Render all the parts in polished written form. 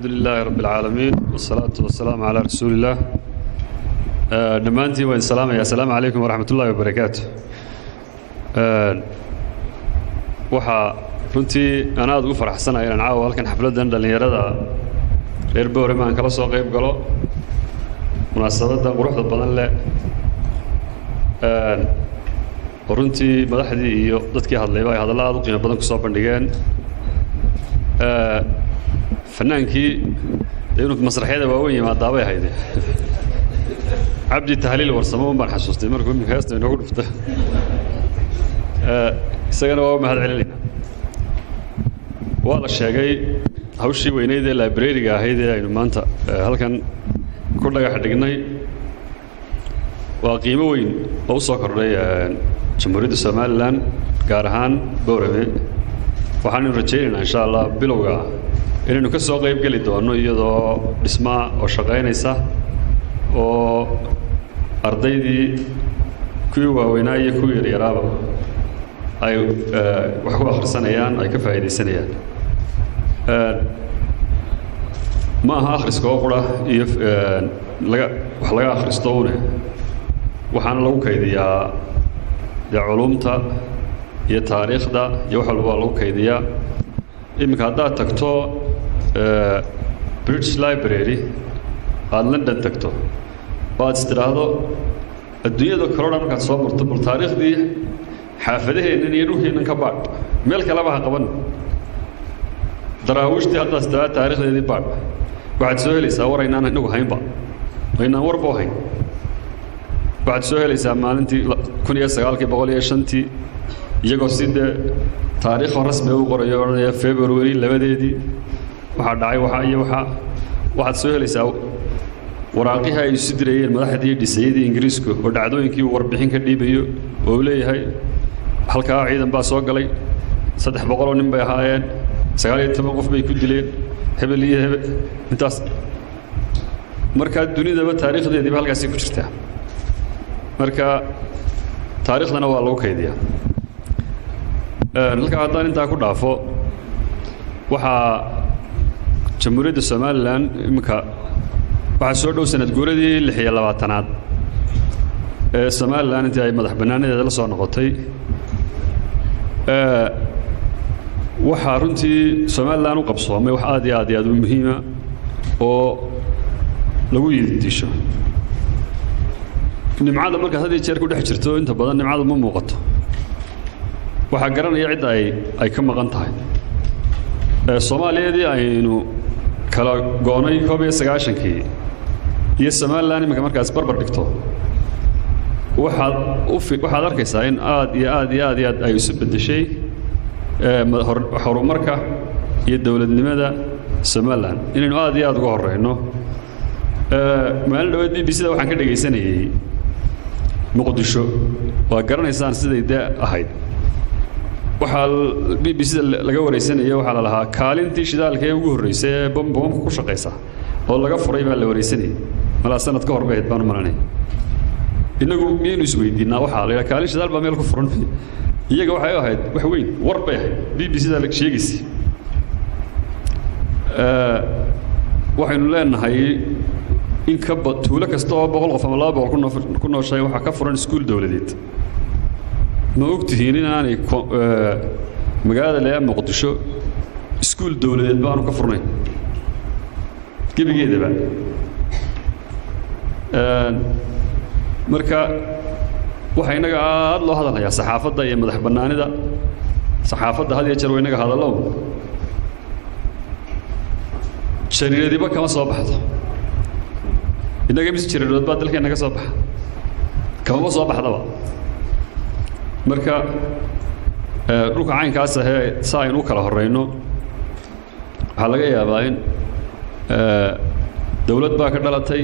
الحمد لله رب العالمين والصلاة والسلام على رسول الله. دمانتي وين سلام يا سلام عليكم ورحمة الله وبركاته. waxaa runtii aan aad ugu faraxsanahay inaan caawa halkan xafladan dhalinyarada reer Boorama aan kala soo qayb galo munaasabada quruxda badan leh runtii madaxdii iyo dadkii hadlayba ay hadallo aad u qiimo badan ku soo bandhigeen fanaankii inuu masraxyada waaweyn yimaada bay hayde cabdi tahliil warsamo baan xasuustay markuu imika heesta inoogu dhuftay isagana waa mahad celinayna waa la sheegay hawshii weyneyd ee library-ga ahayd ee aynu maanta halkan ku dhagax dhignay waa qiimo weyn oo u soo kordhay jamhuuriyadda Somaliland gaar ahaan Boorame waxaanu rajaynaynaa insha Allah bilowga inaynu ka soo qayb gali doono iyadoo dhisma oo shaqaynaysa oo ardaydii kuwii waaweynaa iyo kuwii yaryaraaba ay wax ku akhrisanayaan ay ka faa'iideysanayaan ma aha akhriska oo qura iyo wax laga akhristo une waxaana lagu kaydiyaa culumta iyo taariikhda iyo wax walba lagu kaydiyaa iminka haddaad tagto British Library aad London tagto baad istiraahdo adduunyada kale markaad soo marto bal taariikhdii xaafadaheenna iyo dhulkeenna ka baadh meel kale ba ha qaban daraawishtii haddaad istaa taariikhdeedii baadh waxaad soo helaysaa war aynaan inagu haynba aynaan warba hayn waxaad soo helaysaa maalintii 1905 iyagoo sidee taariikh rasmi u qorayo oranaya February 2 waxa dhacay waxa iyo waxaad soo helaysaa waraaqihii ay isu dirayeen madaxdii dhisayay Ingiriisku oo dhacdooyinkii warbixin ka dhiibayo oo leeyahay halka ciidan baa soo galay 300 nin bay ahaayeen 19 qof bay ku dileen hebel iyo hebel intaas marka dunidaba taariikhdeedii halkaas ku jirtaa marka taariikhdana waa lagu kaydiyaa halka haddaan intaa ku dhaafo waxaa jamhuuriyadda Somaliland imika waxaa soo dhow sanad guuradii 26aad ee Somaliland intii ay madax banaaneeda la soo noqotay waxaa runtii Somaliland u qabsoomay wax aad iyo aad u muhiim ah oo lagu yidiisho nimcada marka hadii jeer ku dhex jirto inta badan nimcada ma muuqato waxaa garanaya cid ay ka maqan tahay Soomaaliyeedii aynu kala goonay 1990kii iyo Somaliland imika markaas barbar dhigto waxaad arkaysaa in aad iyo aad ay isu bedeshay horumarka iyo dawladnimada Somaliland inaynu aad iyo aad uga horeyno maalin dhaweed BBC-da waxaan ka dhageysanayay Muqdisho waa garanaysaan siday ahayd waxaa BBC-da laga wareysanayay waxaa la lahaa kaalintii shidaalka ee ugu horeysay ee bomba ku shaqeysa oo laga furay baa la wareysanayay mala sanad ka hor bay baan malanay inagu miyaynu isweydiinaa waxaa la kaalin shidaal baa meel ku furan iyaga waxay ahayd wax weyn war bay ahayd BBC-da la sheegaysay waxaynu leenahay in ka tuulo kasta oo 100 qof ama 200 ku nooshay waxa ka furan iskuul dawladeed ma ogtihiin in aanay magaalada leeyahay Muqdisho iskuul dawladeed baan ka furnay gebigeedaba marka waxa inaga aad loo hadalaya saxaafadda iyo madax banaanida saxaafadda had iyo jeer way inaga hadallo shariiradiiba kama soo baxdo inaga mis jirirood baa dalkeena ka soo baxa kama soo baxdaba marka dhulka caynkaas ah ee saayn u kala horeyno waxa laga yaabaa in dawlad baa ka dhalatay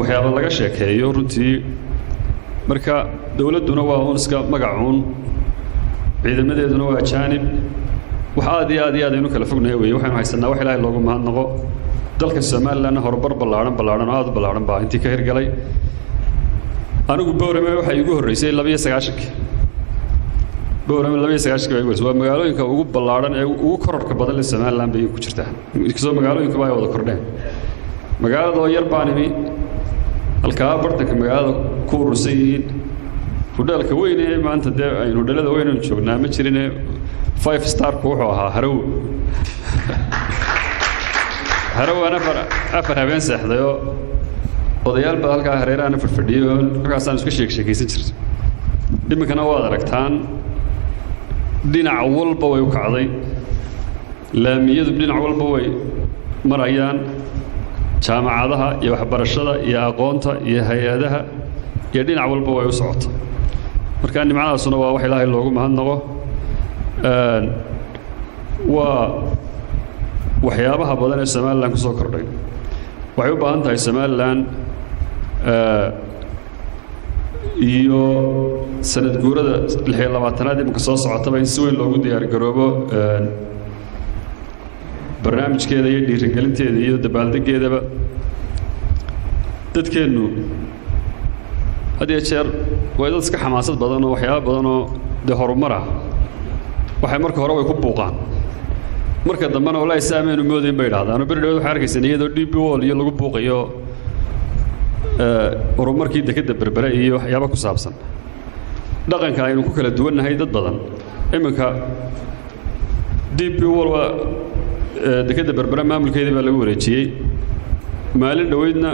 waxyaabo laga sheekeeyo runtii marka dawladuna waa iska magacuun ciidamadeeduna waa jaanib waxa aad iyo aad aynu kala fognahay waxaanu haysanaa wax Ilaahay loogu mahadnaqo dalka Somaliland horbar ballaaran aad u ballaaran baa intii ka hirgalay anigu Boorame waxa igu horeysay 29 boorama 29 bay waa magaalooyinka ugu ballaaran ee ugu kororka badan ee Soomaaliland bay ku jirtaa inkastoo magaalooyinka ay wada kordheen magaalada oo yar baanimi halka bartanka magaalada ku urursan yihiin hudheelka weyn ee maanta ay hudheelada weyn oo joognaa ma jirin 5 star ku wuxuu ahaa haraw ana afar habeen seexdayo odayaal baa halka hareeraha fadhiyo halkaasaan isku sheekaysan jirtay dhimkana waad aragtaan dhinac walba way u kacday laamiyadu dhinac walba way marayaan jaamacadaha iyo waxbarashada iyo aqoonta iyo hay'adaha iyo dhinac walba way u socotaa marka nimcadaasuna waa wax Ilaahay loogu mahadnaqo waa waxyaabaha badan ee Soomaaliland ku soo kordhay waxay u baahan tahay Soomaaliland iyo sanad guurada 26aad imka soo socotaba in si weyn loogu diyaar garoobo barnaamijkeeda iyo dhiirigelinteeda iyo dabaaldegeedaba dadkeenu hadii jeer way dad iska xamaasad badan oo waxyaabo badan oo horumar ah waxay marka hore way ku buuqaan marka dambana walaa saameenu moodeen bay dhaahdaan berdhood waxa arkaysan iyadoo DP Wall iyo lagu buuqayo horumarkii dekada berbera iyo waxyaabo ku saabsan dhaqanka aynu ku kala duwanahay dad badan iminka DP Wall waa dekada berbera maamulkeedii baa lagu wareejiyay maalin dhaweydna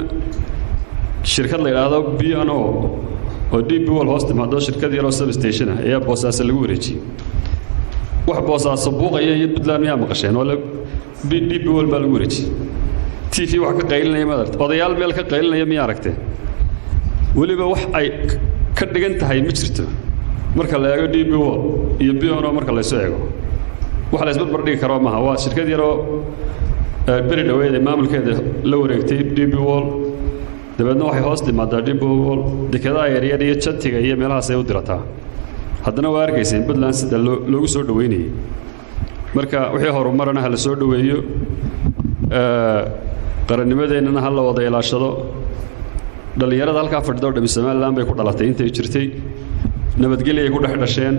shirkad la yiraahdo B&O oo DP Wall hoos timaado shirkad yar oo substation ah ayaa boosaas lagu wareejiyay wax boosaas buuqaya iyo Puntland ma maqasheen wala DP Wall baa lagu wareejiyay TV wax ka qaylinaya ma aragtay odayaal meel ka qaylinaya ma aragtay waliba wax ay ka dhigan tahay ma jirto marka la eego DP Wall iyo B&O marka la soo eego wax la isbarbar dhigi karo maaha waa shirkad yar oo beri dhaweeyay maamulkeeda la wareegtay DP Wall dabadna waxay hoos timaadaa DP Wall dekadaha yaryar iyo jadtiga iyo meelahaas ay u dirataa haddana waa arkayseen Puntland sida loogu soo dhaweynayay marka wixii horumarana ha la soo dhaweeyo qarannimadeennana ha la wada ilaashado dhalinyarada halkaa fadhido dhami Soomaaliland bay ku dhalatay intay jirtay nabadgelyo ay ku dhex dhasheen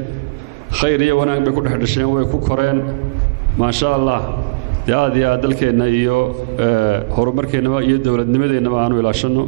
khayr iyo wanaag bay ku dhex dhasheen way ku koreen ma sha Allah aad iyo dalkeena iyo horumarkeena iyo dawladnimadeena aanu ilaashano